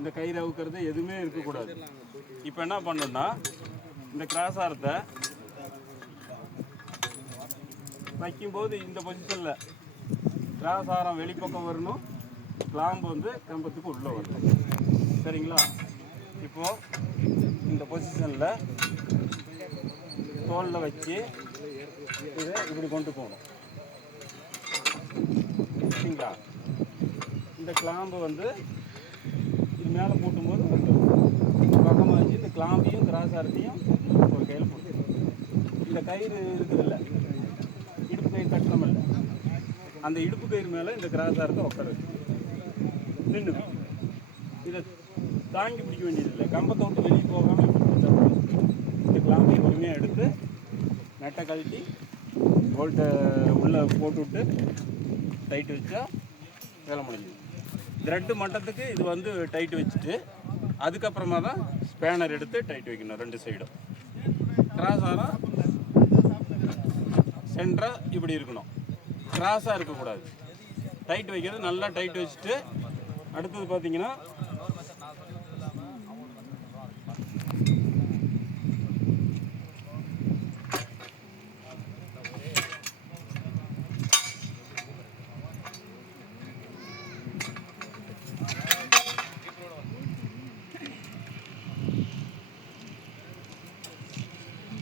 இந்த கயிறு அவுக்கிறது எதுவுமே இருக்கக்கூடாது. இப்போ என்ன பண்ணணும்னா இந்த கிராஸ் ஆரத்தை வைக்கும்போது இந்த பொசிஷனில் கிராஸ் ஆரம் வெளிப்பக்கம் வரணும், கிளாம்பு வந்து கம்பத்துக்கு உள்ளே வரணும். சரிங்களா? இப்போது இந்த பொசிஷனில் தோலில் வச்சு இதை இப்படி கொண்டு போகணும். சரிங்களா? இந்த கிளாம்பு வந்து இது மேலே போட்டும்போது வந்து பக்கமாக வச்சு இந்த கிளாம்பையும் கிராஸ் ஆரத்தையும் ஒரு கையில் போட்டு இந்த கயிறு இருக்குதில்ல, இடுப்பு கயிறு கட்டணம் இல்லை, அந்த இடுப்பு கயிறு மேலே இந்த கிராஸ் ஆரத்தை உட்கார நின்று இதை தாங்கி பிடிக்க வேண்டியதில்லை. கம்பத்தை விட்டு வெளியே போகாமல் இந்த கிளாம்பையும் பொறுமையாக எடுத்து நட்டை கழட்டி போல்ட்டை உள்ளே போட்டுவிட்டு டைட்டு வச்சா வேலை முடிஞ்சுது. த்ரெட்டு மட்டத்துக்கு இது வந்து டைட்டு வச்சுட்டு அதுக்கப்புறமா தான் ஸ்பேனர் எடுத்து டைட் வைக்கணும். 2 சைடும் கிராஸ் ஆரம் சென்டராக இப்படி இருக்கணும், கிராஸாக இருக்கக்கூடாது. டைட் வைக்கிறது நல்லா டைட் வச்சுட்டு அடுத்தது பார்த்தீங்கன்னா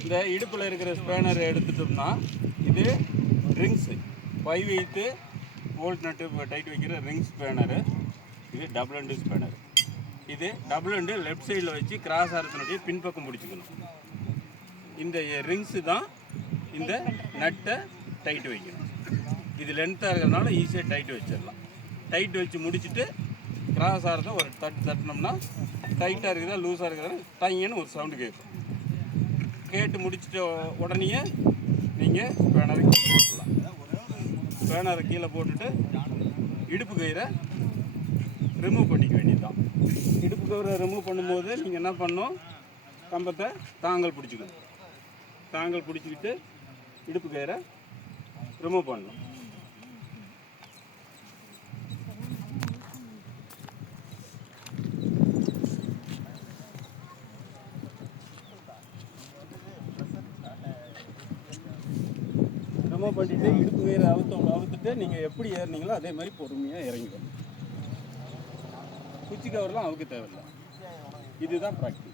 இந்த இடுப்பில் இருக்கிற ஸ்பேனர் எடுத்துட்டோம்னா இது ரிங்ஸு 5/8 போல்ட் நட்டு டைட் வைக்கிற ரிங் ஸ்பேனரு. இது டபுள் எண்டு ஸ்பேனர். இது டபுள் எண்டு லெஃப்ட் சைடில் வச்சு கிராஸ் ஆரத்தினுடைய பின்பக்கம் பிடிச்சிக்கணும். இந்த ரிங்ஸு தான் இந்த நட்டை டைட் வைக்கணும். இது லென்த்தாக இருக்கிறதுனால ஈஸியாக டைட் வச்சிடலாம். டைட் வச்சு முடிச்சுட்டு கிராஸ் ஆரத்தை ஒரு தட்டினோம்னா டைட்டாக இருக்குதா லூஸாக இருக்குதா டைங்கன்னு ஒரு சவுண்டு கேட்கும். கேட்டு முடிச்சுட்டு உடனே நீங்கள் ஸ்பேனரை கீழே போட்டுடலாம். ஸ்பேனரை கீழே போட்டுட்டு இடுப்பு கயிறை ரிமூவ் பண்ணிக்க வேண்டியது தான். இடுப்பு கயிறை ரிமூவ் பண்ணும்போது நீங்கள் என்ன பண்ணணும், கம்பத்தை தாங்கல் பிடிச்சிக்கணும். தாங்கல் பிடிச்சிக்கிட்டு இடுப்பு கயிறை ரிமூவ் பண்ணணும். ரிமூவ் பண்ணிவிட்டு இடுப்பு கயிறை அவுத்துட்டு நீங்கள் எப்படி ஏறினீங்களோ அதே மாதிரி பொறுமையாக இறங்கிக்கணும். குச்சி கவர்லாம் அவுக்க தேவையில்லை. இதுதான் ப்ராக்டிஸ்.